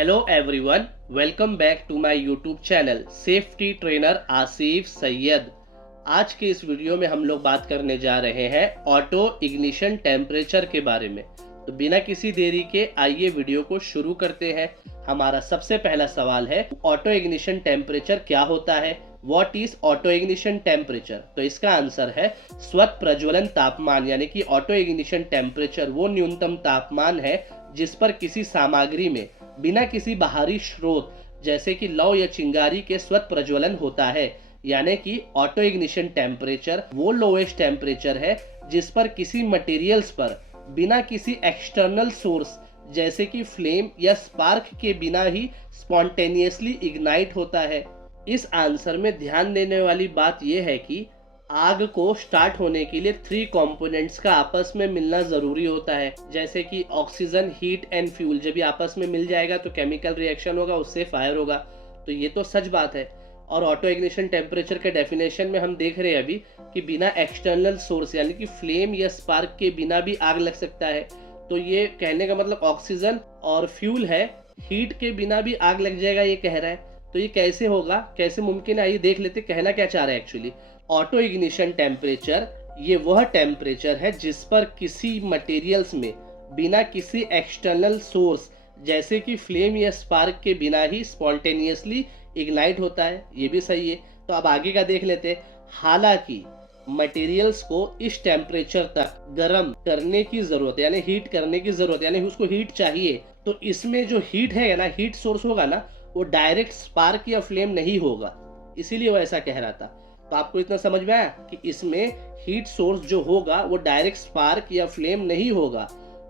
Hello everyone, welcome back to my YouTube channel safety trainer Asif Syed. आज के इस video में हम लोग बात करने जा रहे हैं ऑटो इग्निशन टेम्परेचर के बारे में। तो बिना किसी देरी के आइए वीडियो को शुरू करते हैं। हमारा सबसे पहला सवाल है, ऑटो इग्निशन टेम्परेचर क्या होता है? What is auto ignition temperature? तो इसका आंसर है स्वत प्रज्वलन तापमान, यानी कि ऑटो इग्निशन टेम्परेचर वो न्यूनतम तापमान है जिस पर किसी सामग्री में बिना किसी बाहरी स्रोत जैसे कि लौ या चिंगारी के स्वत प्रज्वलन होता है। यानी कि ऑटो इग्निशन टेम्परेचर वो लोएस्ट टेम्परेचर है जिस पर किसी मटेरियल्स पर बिना किसी एक्सटर्नल सोर्स जैसे कि फ्लेम या स्पार्क के बिना ही स्पॉन्टेनियसली इग्नाइट होता है। इस आंसर में ध्यान देने वाली बात यह है कि आग को स्टार्ट होने के लिए 3 कंपोनेंट्स का आपस में मिलना जरूरी होता है, जैसे कि ऑक्सीजन, हीट एंड फ्यूल। जब ये आपस में मिल जाएगा तो केमिकल रिएक्शन होगा, उससे फायर होगा। तो ये तो सच बात है। और ऑटो इग्निशन टेम्परेचर के डेफिनेशन में हम देख रहे हैं अभी कि बिना एक्सटर्नल सोर्स यानी कि फ्लेम या स्पार्क के बिना भी आग लग सकता है। तो ये कहने का मतलब ऑक्सीजन और फ्यूल है, हीट के बिना भी आग लग जाएगा ये कह रहा है। तो ये कैसे होगा, कैसे मुमकिन है, आइए देख लेते कहना क्या चाह रहा है एक्चुअली। ऑटो इग्निशन टेम्परेचर ये वह टेम्परेचर है जिस पर किसी मटेरियल्स में बिना किसी एक्सटर्नल सोर्स जैसे कि फ्लेम या स्पार्क के बिना ही स्पॉन्टेनियसली इग्नाइट होता है। ये भी सही है। तो अब आगे का देख लेते हैं। हालांकि मटेरियल्स को इस टेम्परेचर तक गर्म करने की जरूरत है, यानी हीट करने की जरूरत, यानी उसको हीट चाहिए। तो इसमें जो हीट है ना, हीट सोर्स होगा ना, वो डायरेक्ट स्पार्क या फ्लेम नहीं होगा, इसीलिए वो ऐसा कह रहा था। तो आपको इतना समझ में आया कि इसमें हीट सोर्स जो होगा वो डायरेक्ट स्पार्क या फ्लेम नहीं होगा,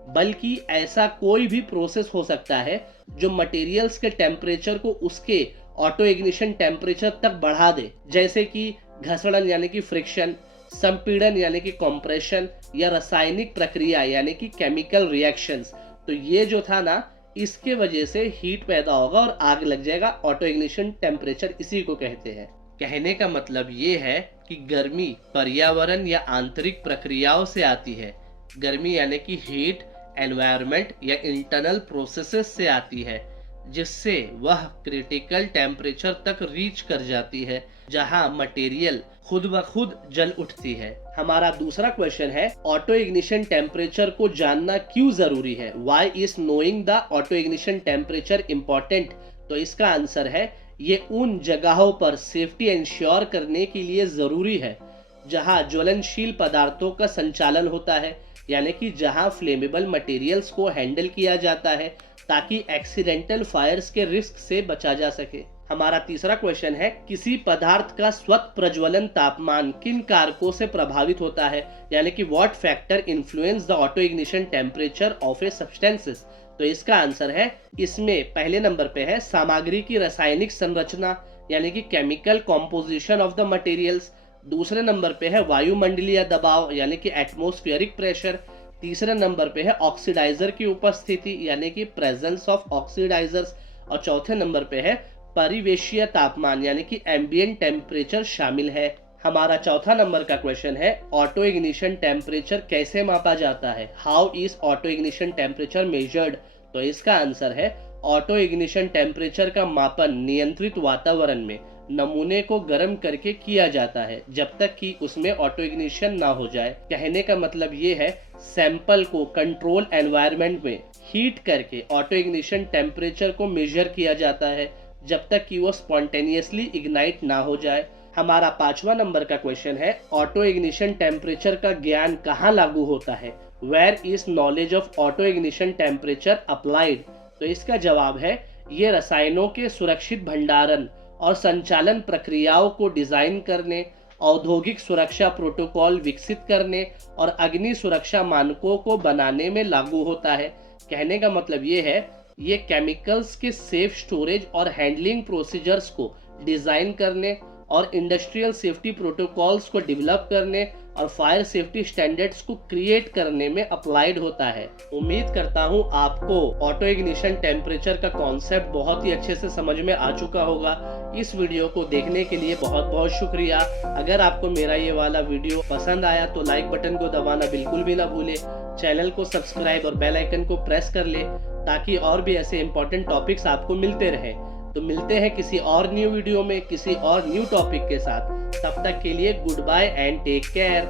बल्कि ऐसा कोई भी प्रोसेस हो सकता है जो मटेरियल्स के टेम्परेचर को उसके ऑटो इग्निशन टेम्परेचर तक बढ़ा दे, जैसे कि घर्षण यानी कि फ्रिक्शन, संपीड़न यानी कि कंप्रेशन, या रासायनिक प्रक्रिया यानी कि केमिकल रिएक्शंस। तो ये जो था ना, इसके वजह से हीट पैदा होगा और आग लग जाएगा। ऑटो इग्निशन टेम्परेचर इसी को कहते हैं। कहने का मतलब ये है कि गर्मी पर्यावरण या आंतरिक प्रक्रियाओं से आती है। गर्मी यानी कि हीट एनवायरनमेंट या इंटरनल प्रोसेसेस से आती है, जिससे वह क्रिटिकल टेम्परेचर तक रीच कर जाती है जहां मटेरियल खुद ब खुद जल उठती है। हमारा दूसरा क्वेश्चन है, ऑटो इग्निशन टेम्परेचर को जानना क्यों जरूरी है? Why is knowing the auto ignition temperature important? तो इसका आंसर है, ये उन जगहों पर सेफ्टी इंश्योर करने के लिए जरूरी है जहां ज्वलनशील पदार्थों का संचालन होता है, यानी कि जहां फ्लेमेबल मटेरियल्स को हैंडल किया जाता है ताकि एक्सीडेंटल फायर्स के रिस्क से बचा जा सके। हमारा तीसरा क्वेश्चन है, किसी पदार्थ का स्वत प्रज्वलन तापमान किन कारकों से प्रभावित होता है? यानी कि what factor influence the auto ignition temperature of A substances? तो इसका आंसर है, इसमें पहले नंबर पे है सामग्री की रासायनिक संरचना यानी कि chemical composition of the materials. दूसरे नंबर पे है वायुमंडलीय दबाव यानी कि एटमॉस्फेरिक प्रेशर। तीसरे नंबर पे है ऑक्सीडाइजर की उपस्थिति यानी कि प्रेजेंस ऑफ ऑक्सीडाइजर्स। और चौथे नंबर पे है परिवेशीय तापमान यानी कि एम्बिएंट टेम्परेचर शामिल है। हमारा चौथा नंबर का क्वेश्चन है, ऑटो इग्निशन टेम्परेचर कैसे मापा जाता है? How is auto ignition temperature measured? तो इसका आंसर है, ऑटो इग्निशन टेम्परेचर का मापन नियंत्रित वातावरण में नमूने को गर्म करके किया जाता है जब तक कि उसमें ऑटो इग्निशन ना हो जाए। कहने का मतलब ये है, सैंपल को कंट्रोल एनवायरनमेंट में हीट करके ऑटो इग्निशन टेम्परेचर को मेजर किया जाता है जब तक कि वो स्पॉन्टेनियसली इग्नाइट ना हो जाए। हमारा पांचवा नंबर का क्वेश्चन है, ऑटो इग्निशन टेम्परेचर का ज्ञान कहाँ लागू होता है? Where is knowledge of auto ignition temperature applied? तो इसका जवाब है, ये रसायनों के सुरक्षित भंडारण और संचालन प्रक्रियाओं को डिजाइन करने, औद्योगिक सुरक्षा प्रोटोकॉल विकसित करने और अग्नि सुरक्षा मानकों को बनाने में लागू होता है। कहने का मतलब ये है, ये केमिकल्स के सेफ स्टोरेज और हैंडलिंग प्रोसीजर्स को डिजाइन करने और इंडस्ट्रियल सेफ्टी प्रोटोकॉल्स को डेवलप करने और फायर सेफ्टी स्टैंडर्ड्स को क्रिएट करने में अप्लाइड होता है। उम्मीद करता हूँ आपको ऑटो इग्निशन टेम्परेचर का कॉन्सेप्ट बहुत ही अच्छे से समझ में आ चुका होगा। इस वीडियो को देखने के लिए बहुत बहुत शुक्रिया। अगर आपको मेरा ये वाला वीडियो पसंद आया तो लाइक बटन को दबाना बिल्कुल भी ना भूले। चैनल को सब्सक्राइब और बेल आइकन को प्रेस कर ले ताकि और भी ऐसे इंपॉर्टेंट टॉपिक्स आपको मिलते रहें। तो मिलते हैं किसी और न्यू वीडियो में किसी और न्यू टॉपिक के साथ। तब तक के लिए goodbye and take care.